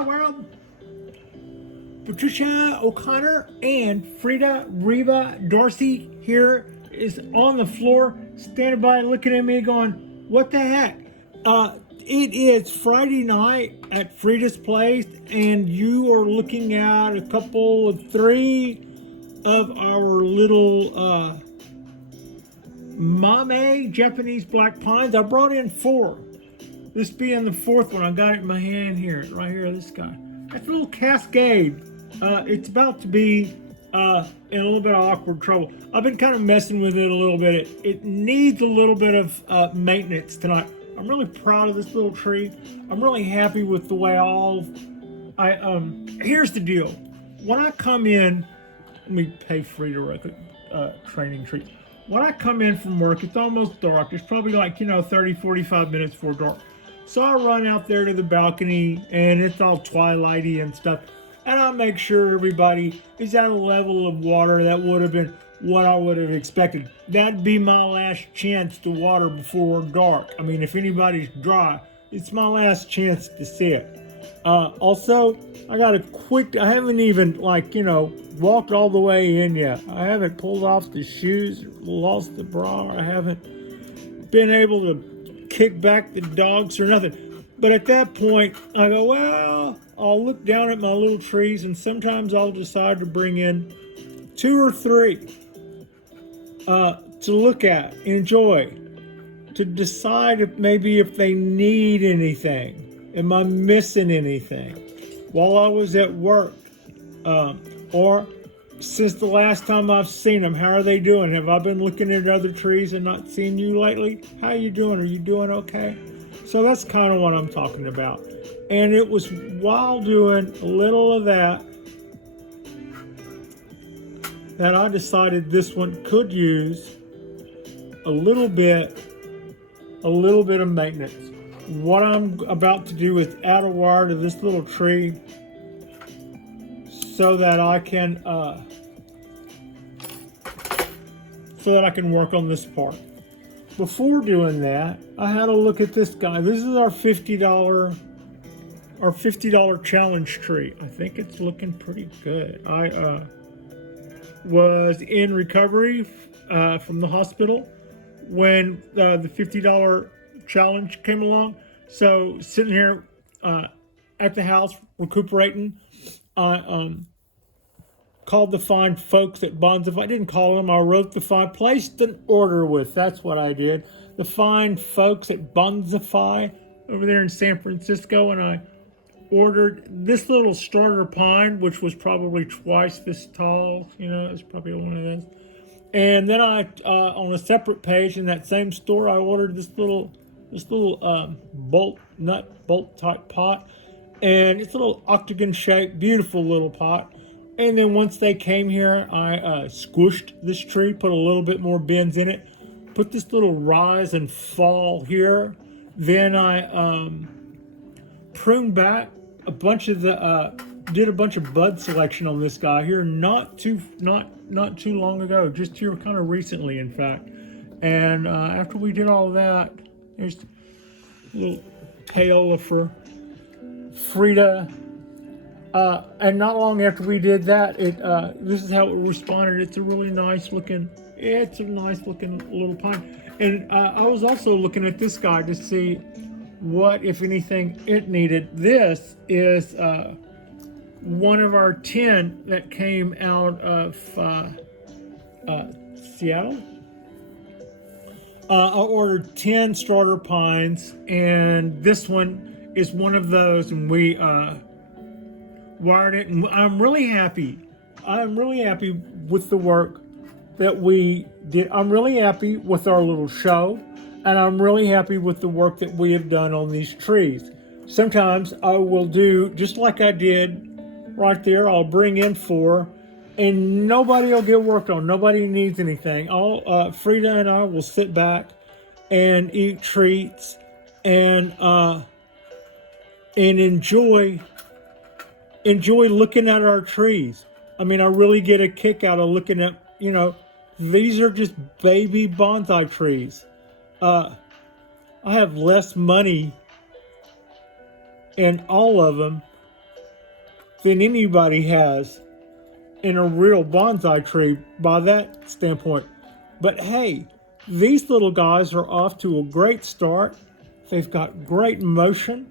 Hello world. Patricia O'Connor and Frida Reva Darcy here is on the floor, standing by looking at me going, what the heck? It is Friday night at Frida's place, and you are looking at three of our little Mame Japanese black pines. I brought in four. This being the fourth one. I got it in my hand here, right here, this guy. That's a little Cascade. It's about to be in a little bit of awkward trouble. I've been kind of messing with it a little bit. It needs a little bit of maintenance tonight. I'm really proud of this little tree. I'm really happy with the way here's the deal. When I come in, let me pay Frida real quick, training treat. When I come in from work, it's almost dark. It's probably like, 30, 45 minutes before dark. So I run out there to the balcony, and it's all twilighty and stuff. And I make sure everybody is at a level of water that would have been what I would have expected. That'd be my last chance to water before dark. I mean, if anybody's dry, it's my last chance to see it. Also, I haven't even walked all the way in yet. I haven't pulled off the shoes, lost the bra. I haven't been able to kick back the dogs or nothing. But at that point, I go, well, I'll look down at my little trees, and sometimes I'll decide to bring in two or three to look at, enjoy, to decide if they need anything. Am I missing anything while I was at work? Or since the last time I've seen them, how are they doing? Have I been looking at other trees and not seen you lately? How are you doing? Are you doing okay? So that's kind of what I'm talking about. And it was while doing a little of that I decided this one could use a little bit of maintenance. What I'm about to do is add a wire to this little tree so that I can work on this part. Before doing that, I had a look at this guy. This is our $50 challenge tree. I think it's looking pretty good. I was in recovery from the hospital when the $50 challenge came along. So sitting here at the house recuperating, I called the fine folks at Bonsai. I didn't call them. I wrote placed an order with. That's what I did. The fine folks at Bonsai over there in San Francisco, and I ordered this little starter pine, which was probably twice this tall. It's probably one of those. And then I, on a separate page in that same store, I ordered this little bolt type pot, and it's a little octagon shaped, beautiful little pot. And then once they came here, I squished this tree, put a little bit more bends in it, put this little rise and fall here. Then I pruned back a bunch of did a bunch of bud selection on this guy here, not too long ago, just here kind of recently, in fact. And after we did all of that, there's a little payola for Frida. And not long after we did that, this is how it responded. It's a nice looking little pine. And I was also looking at this guy to see what, if anything, it needed. This is one of our 10 that came out of Seattle. I ordered 10 starter pines, and this one is one of those, and we wired it, and I'm really happy with the work that we did. I'm really happy with our little show, and I'm really happy with the work that we have done on these trees. Sometimes I will do just like I did right there. I'll bring in 4, and nobody will get worked on. Nobody needs anything. Frida and I will sit back and eat treats and enjoy looking at our trees. I mean, I really get a kick out of looking at, these are just baby bonsai trees. I have less money in all of them than anybody has in a real bonsai tree by that standpoint. But hey, these little guys are off to a great start. They've got great motion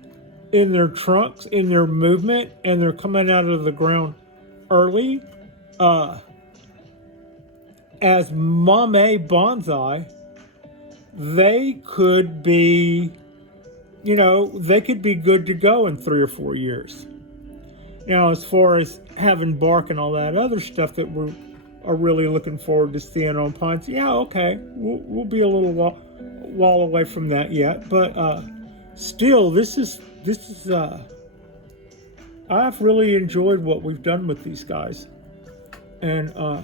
in their trunks, in their movement, and they're coming out of the ground early. As Mame Bonsai, they could be, they could be good to go in 3 or 4 years. Now, as far as having bark and all that other stuff that we are really looking forward to seeing on pines, yeah, okay, we'll be a little while away from that yet, but still, this is I've really enjoyed what we've done with these guys, and I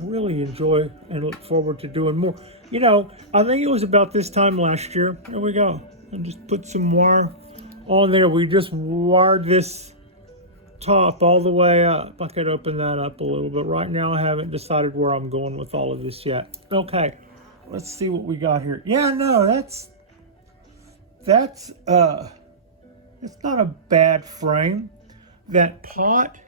really enjoy and look forward to doing more. I think it was about this time last year. There we go. And just put some wire on there. We just wired this top all the way up. I could open that up a little bit. Right now I haven't decided where I'm going with all of this yet. Okay, let's see what we got here. Yeah, no, that's it's not a bad frame. That pot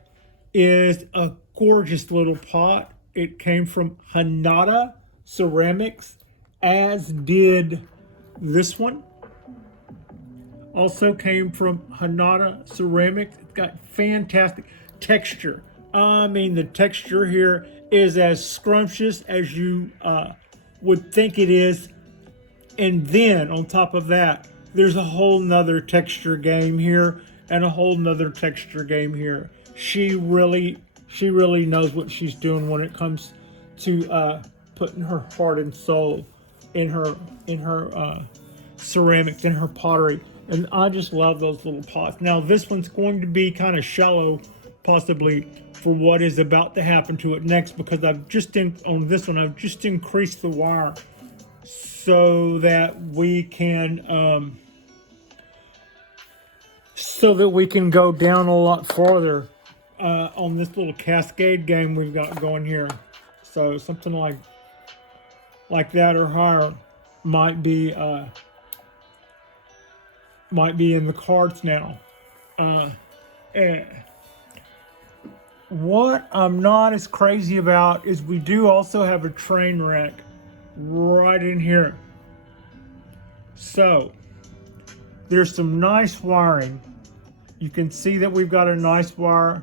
is a gorgeous little pot. It came from Hanada Ceramics, as did this one. Also came from Hanada Ceramics. It's got fantastic texture. I mean, the texture here is as scrumptious as you would think it is. And then on top of that, there's a whole nother texture game here and a whole nother texture game here. She really knows what she's doing when it comes to putting her heart and soul in her ceramics, in her pottery. And I just love those little pots. Now this one's going to be kind of shallow, possibly, for what is about to happen to it next, because on this one I've just increased the wire so that we can go down a lot farther on this little Cascade game we've got going here. So something like that or higher might be in the cards now. And what I'm not as crazy about is we do also have a train wreck right in here. So there's some nice wiring. You can see that we've got a nice wire.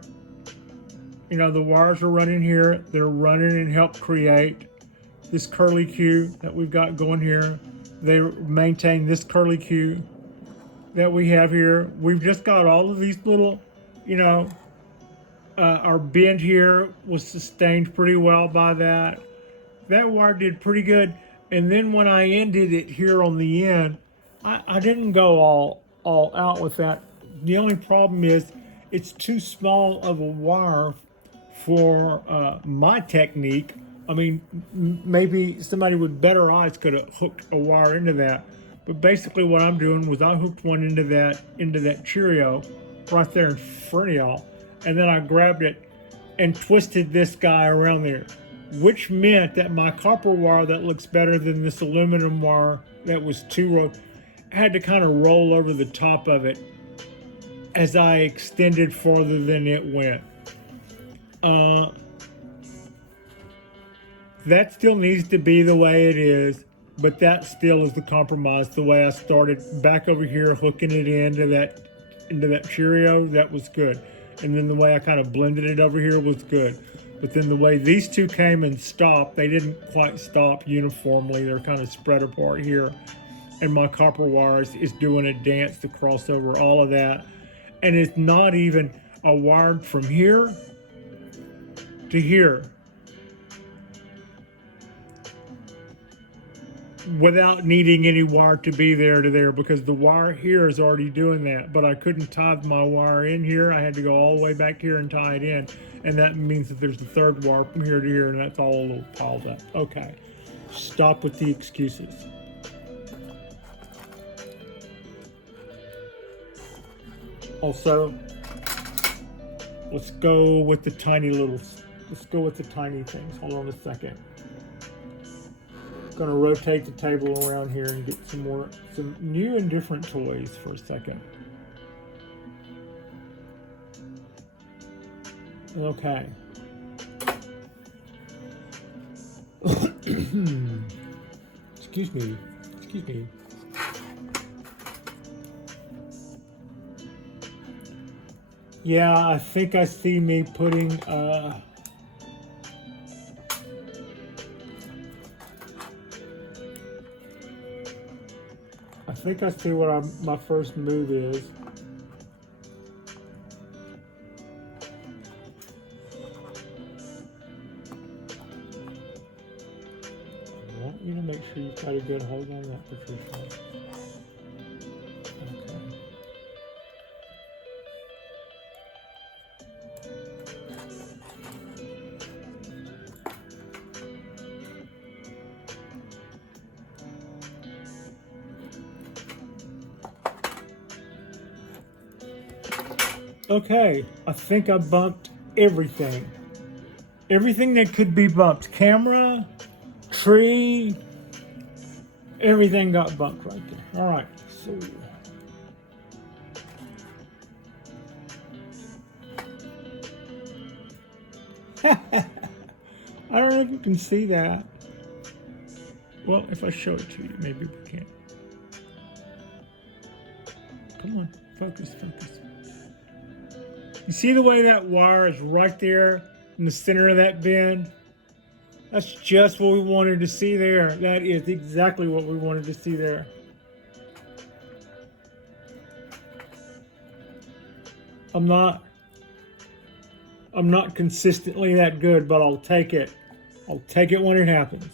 The wires are running here. They're running and help create this curly Q that we've got going here. They maintain this curly Q that we have here. We've just got all of these little, our bend here was sustained pretty well by that. That wire did pretty good. And then when I ended it here on the end, I didn't go all out with that. The only problem is it's too small of a wire for my technique. I mean, maybe somebody with better eyes could have hooked a wire into that. But basically what I'm doing was I hooked one into that Cheerio right there in front of y'all. And then I grabbed it and twisted this guy around there, which meant that my copper wire that looks better than this aluminum wire that was 2-row had to kind of roll over the top of it as I extended farther than it went. That still needs to be the way it is, but that still is the compromise. The way I started back over here, hooking it into that Cheerio, that was good. And then the way I kind of blended it over here was good. But then the way these two came and stopped, they didn't quite stop uniformly. They're kind of spread apart here. And my copper wire is doing a dance to cross over all of that. And it's not even a wired from here to here without needing any wire to be there to there, because the wire here is already doing that. But I couldn't tie my wire in here. I had to go all the way back here and tie it in. And that means that there's the third wire from here to here, and that's all a little piled up. Okay, stop with the excuses. Also, let's go with the tiny things. Hold on a second. Going to rotate the table around here and get some new and different toys for a second. Okay. Excuse me. Excuse me. Yeah, I think I see me putting I think I see what my first move is. I want you to make sure you've got a good hold on that, Patricia. Okay, I think I bumped everything. Everything that could be bumped. Camera, tree, everything got bumped right there. All right, so. I don't know if you can see that. Well, if I show it to you, maybe we can. Come on, focus, focus. You see the way that wire is right there in the center of that bend? That's just what we wanted to see there. That is exactly what we wanted to see there. I'm not consistently that good, but I'll take it. I'll take it when it happens.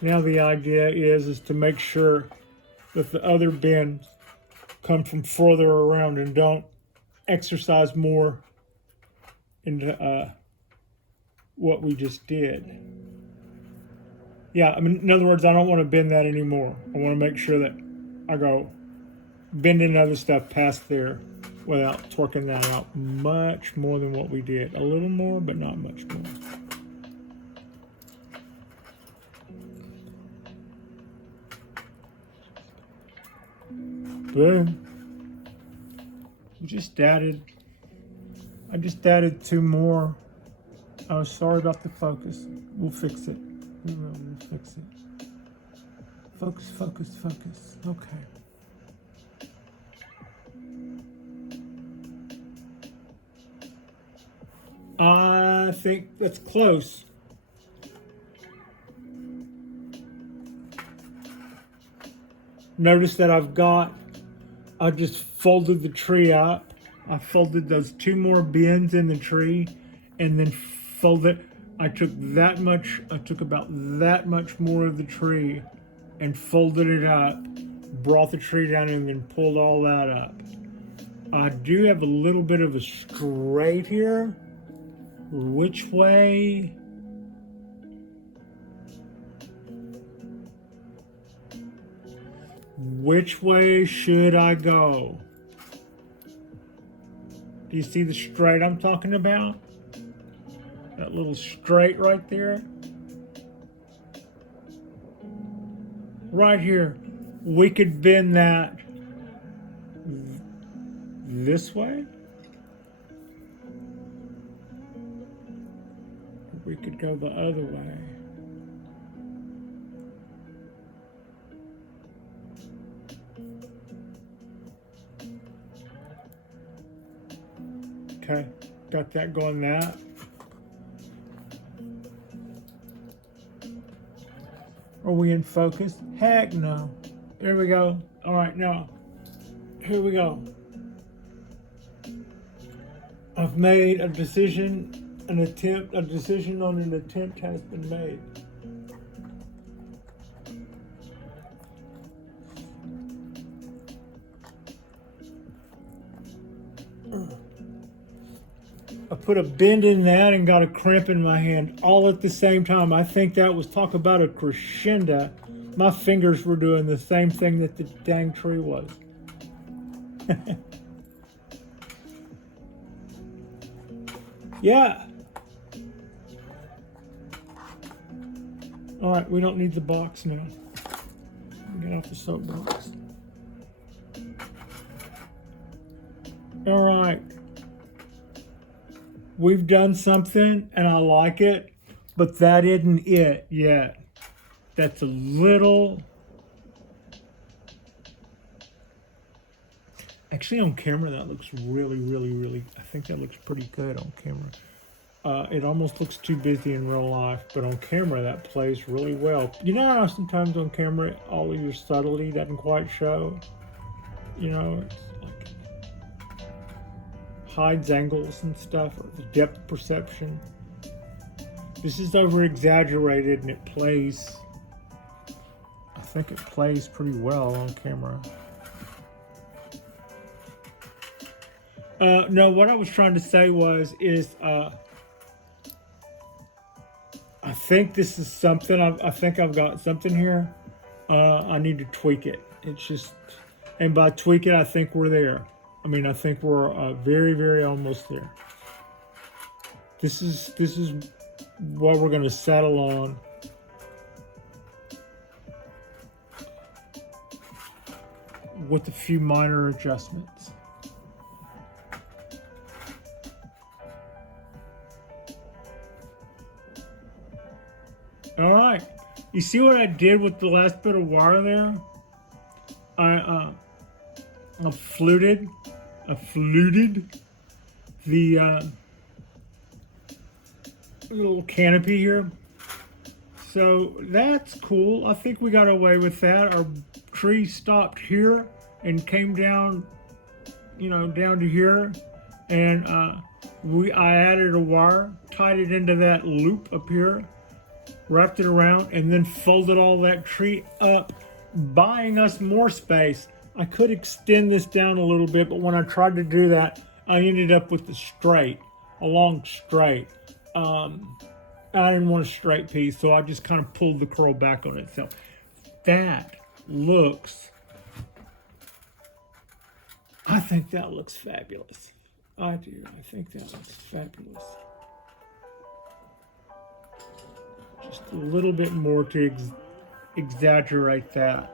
Now the idea is to make sure that the other bends come from further around and don't exercise more into what we just did. Yeah, I mean, in other words, I don't want to bend that anymore. I want to make sure that I go bending other stuff past there without torquing that out much more than what we did. A little more, but not much more. Boom. I just added 2 more. Oh, sorry about the focus. We'll fix it. We'll fix it. Focus, focus, focus. Okay. I think that's close. Notice that I just folded the tree up. I folded those 2 more bends in the tree and then folded. I took about that much more of the tree and folded it up, brought the tree down and then pulled all that up. I do have a little bit of a straight here. Which way? Which way should I go? Do you see the straight I'm talking about? That little straight right there? Right here. We could bend that this way. We could go the other way. Okay, got that going that. Are we in focus? Heck no. There we go. All right, now, here we go. I've made a decision, a decision on an attempt has been made. I put a bend in that and got a cramp in my hand all at the same time. I think that was, talk about a crescendo. My fingers were doing the same thing that the dang tree was. Yeah. All right, we don't need the box now. Get off the soapbox. All right. We've done something and I like it, but that isn't it yet. That's a little... Actually, on camera, that looks really, I think that looks pretty good on camera. It almost looks too busy in real life, but on camera, that plays really well. You know how sometimes on camera, all of your subtlety doesn't quite show? You know, it's like hides angles and stuff, or the depth perception. This is over exaggerated and it plays, I think it plays pretty well on camera. No, what I was trying to say is I think this is something, I think I've got something here. I need to tweak it. It's just, and by tweak it, I think we're there. I mean, I think we're very almost there. This is what we're going to settle on. With a few minor adjustments. All right, you see what I did with the last bit of wire there? I fluted the little canopy here. So that's cool. I think we got away with that. Our tree stopped here and came down, you know, down to here, and I added a wire, tied it into that loop up here, wrapped it around, and then folded all that tree up, buying us more space. I could extend this down a little bit, but when I tried to do that, I ended up with a long straight. I didn't want a straight piece, so I just kind of pulled the curl back on itself. That looks, I think that looks fabulous. I do. I think that looks fabulous. Just a little bit more to exaggerate that.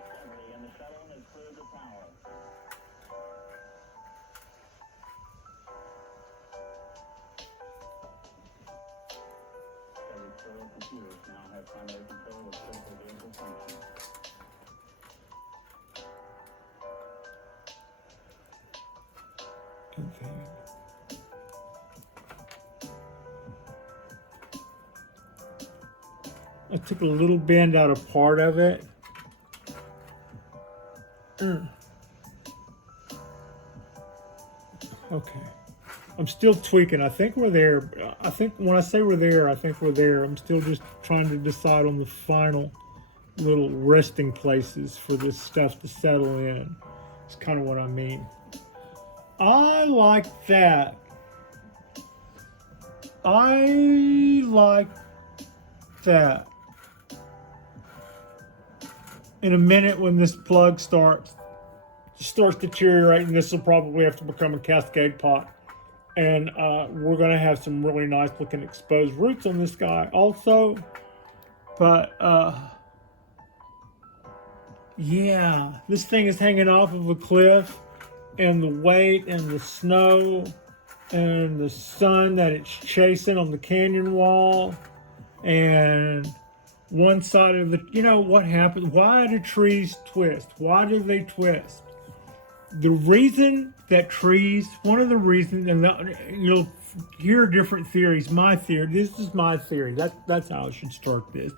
I took a little bend out of part of it. Okay. I'm still tweaking. I think we're there. I think when I say we're there, I think we're there. I'm still just trying to decide on the final little resting places for this stuff to settle in. It's kind of what I mean. I like that. I like that. In a minute, when this plug starts deteriorating, this will probably have to become a cascade pot. And we're going to have some really nice looking exposed roots on this guy also. But yeah, this thing is hanging off of a cliff, and the weight and the snow and the sun that it's chasing on the canyon wall, and one side of the, you know what happens? Why do trees twist? Why do they twist? The reason that trees, one of the reasons, and you'll hear different theories. My theory, this is my theory. That's how I should start this.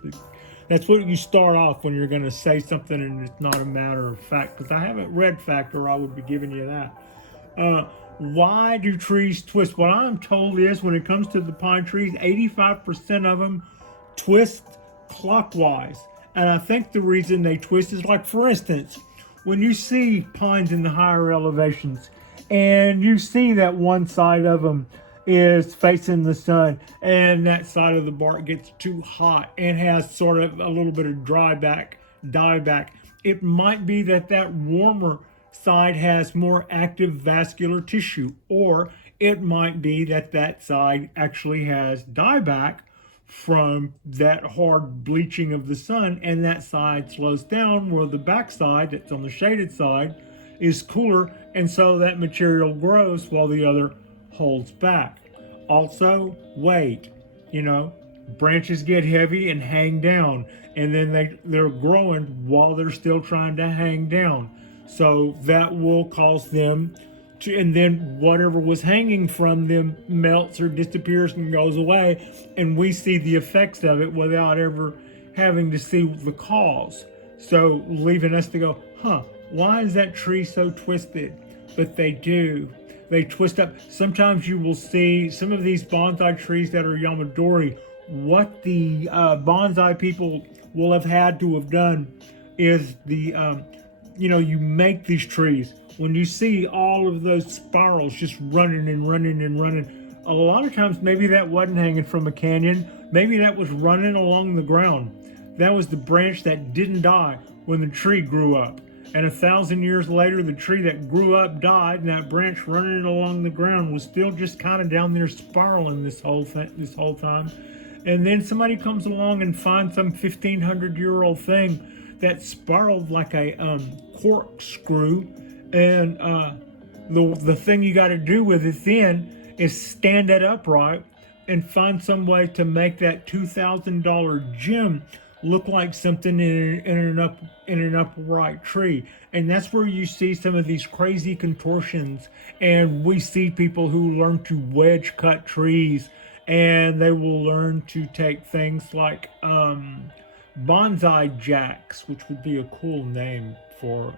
That's what you start off when you're going to say something and it's not a matter of fact. Because I haven't read fact, or I would be giving you that. Why do trees twist? What I'm told is, when it comes to the pine trees, 85% of them twist clockwise. And I think the reason they twist is, like, for instance, when you see pines in the higher elevations and you see that one side of them is facing the sun and that side of the bark gets too hot and has sort of a little bit of dieback, it might be that that warmer side has more active vascular tissue, or it might be that that side actually has dieback from that hard bleaching of the sun, and that side slows down, where the back side that's on the shaded side is cooler, and so that material grows while the other holds back. Also, weight. You know, branches get heavy and hang down, and then they're growing while they're still trying to hang down. So that will cause them to, and then whatever was hanging from them melts or disappears and goes away, and we see the effects of it without ever having to see the cause. So leaving us to go, why is that tree so twisted? But they do. They twist up. Sometimes you will see some of these bonsai trees that are Yamadori. What the bonsai people will have had to have done is you make these trees. When you see all of those spirals just running and running and running, a lot of times maybe that wasn't hanging from a canyon. Maybe that was running along the ground. That was the branch that didn't die when the tree grew up. And 1,000 years later, the tree that grew up died, and that branch running along the ground was still just kind of down there spiraling this whole time. And then somebody comes along and finds some 1,500-year-old thing that spiraled like a corkscrew. And the thing you got to do with it then is stand it upright and find some way to make that $2,000 gem look like something in an upright tree. And that's where you see some of these crazy contortions. And we see people who learn to wedge cut trees, and they will learn to take things like bonsai jacks, which would be a cool name for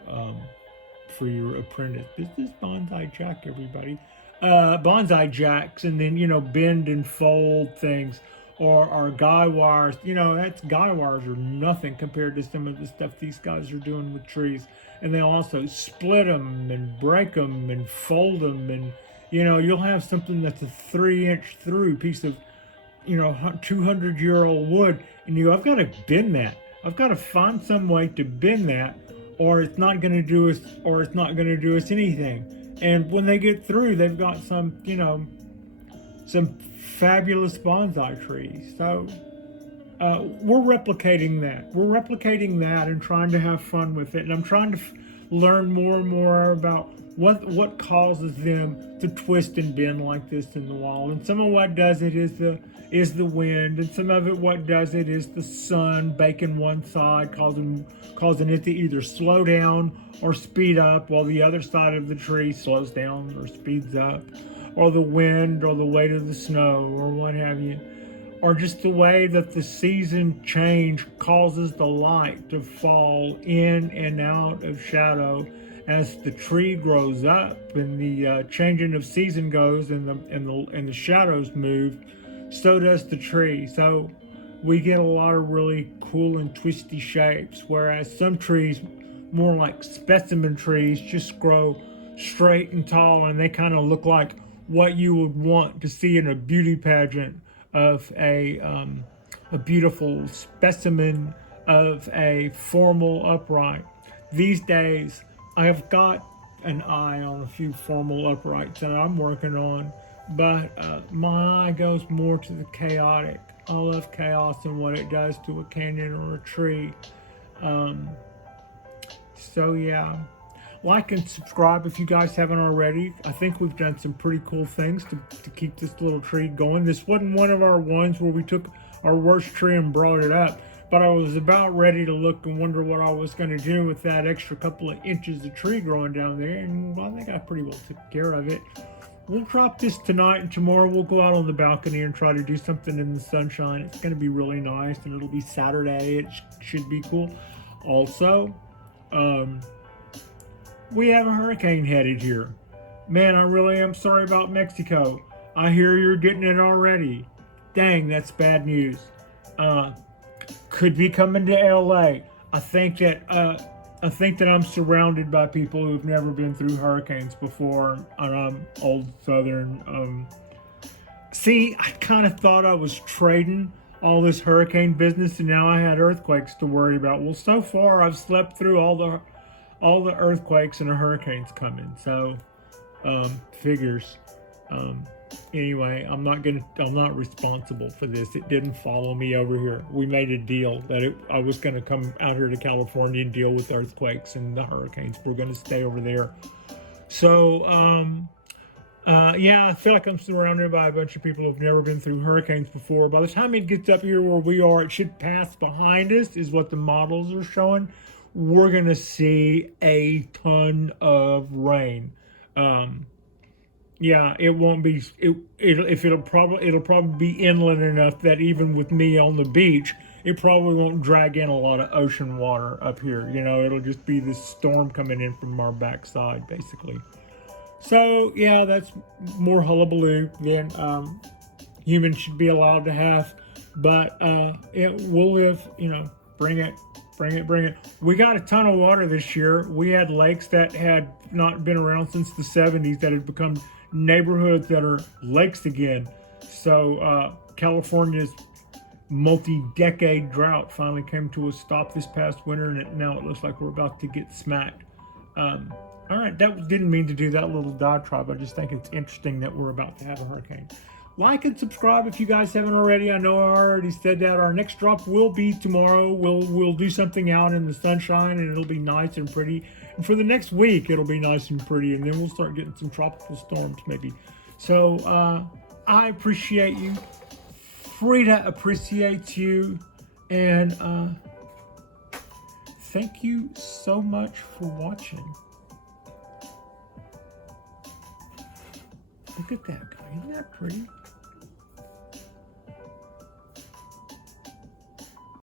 your apprentice. This is bonsai jack, everybody. Bonsai jacks, and then bend and fold things. Or guy wires. That's guy wires are nothing compared to some of the stuff these guys are doing with trees. And they also split them and break them and fold them, and you'll have something that's a 3-inch through piece of 200-year-old wood, and I've got to bend that. I've got to find some way to bend that, or it's not going to do us anything. And when they get through, they've got some fabulous bonsai trees. So we're replicating that. We're replicating that and trying to have fun with it. And I'm trying to learn more and more about what causes them to twist and bend like this in the wall. And some of what does it is the wind, and some of it what does it is the sun baking one side, causing it to either slow down or speed up, while the other side of the tree slows down or speeds up, or the wind, or the weight of the snow, or what have you, or just the way that the season change causes the light to fall in and out of shadow as the tree grows up, and the changing of season goes, and the shadows move. So does the tree. So we get a lot of really cool and twisty shapes, whereas some trees, more like specimen trees, just grow straight and tall, and they kind of look like what you would want to see in a beauty pageant of a beautiful specimen of a formal upright. These days, I have got an eye on a few formal uprights that I'm working on, but my eye goes more to the chaotic. I love chaos and what it does to a canyon or a tree. So yeah. Like and subscribe if you guys haven't already. I think we've done some pretty cool things to keep this little tree going. This wasn't one of our ones where we took our worst tree and brought it up, but I was about ready to look and wonder what I was going to do with that extra couple of inches of tree growing down there, and I think I pretty well took care of it. We'll drop this tonight, and tomorrow we'll go out on the balcony and try to do something in the sunshine. It's going to be really nice, and it'll be Saturday. It should be cool. Also, we have a hurricane headed here. Man, I really am sorry about Mexico. I hear you're getting it already. Dang, that's bad news. Could be coming to LA. I think that I'm surrounded by people who've never been through hurricanes before, and I'm old Southern. See, I kind of thought I was trading all this hurricane business, and now I had earthquakes to worry about. Well, so far I've slept through all the earthquakes and the hurricanes coming, so figures. anyway, I'm not responsible for this. It didn't follow me over here. We made a deal that I was gonna come out here to California and deal with earthquakes and the hurricanes. We're gonna stay over there. So, yeah, I feel like I'm surrounded by a bunch of people who've never been through hurricanes before. By the time it gets up here where we are, it should pass behind us, is what the models are showing. We're gonna see a ton of rain. Yeah, it won't be. It'll probably be inland enough that even with me on the beach, it probably won't drag in a lot of ocean water up here. You know, it'll just be this storm coming in from our backside, basically. So yeah, that's more hullabaloo than humans should be allowed to have. But we'll live. You know, bring it, bring it, bring it. We got a ton of water this year. We had lakes that had not been around since the 70s that had become neighborhoods that are lakes again. So California's multi-decade drought finally came to a stop this past winter, and now it looks like we're about to get smacked. All right, that didn't mean to do that little diatribe. I just think it's interesting that we're about to have a hurricane. Like and subscribe if you guys haven't already. I know I already said that. Our next drop will be tomorrow. We'll do something out in the sunshine, and it'll be nice and pretty. And for the next week, it'll be nice and pretty, and then we'll start getting some tropical storms maybe. So I appreciate you. Frida appreciates you, and thank you so much for watching. Look at that guy. Isn't that pretty?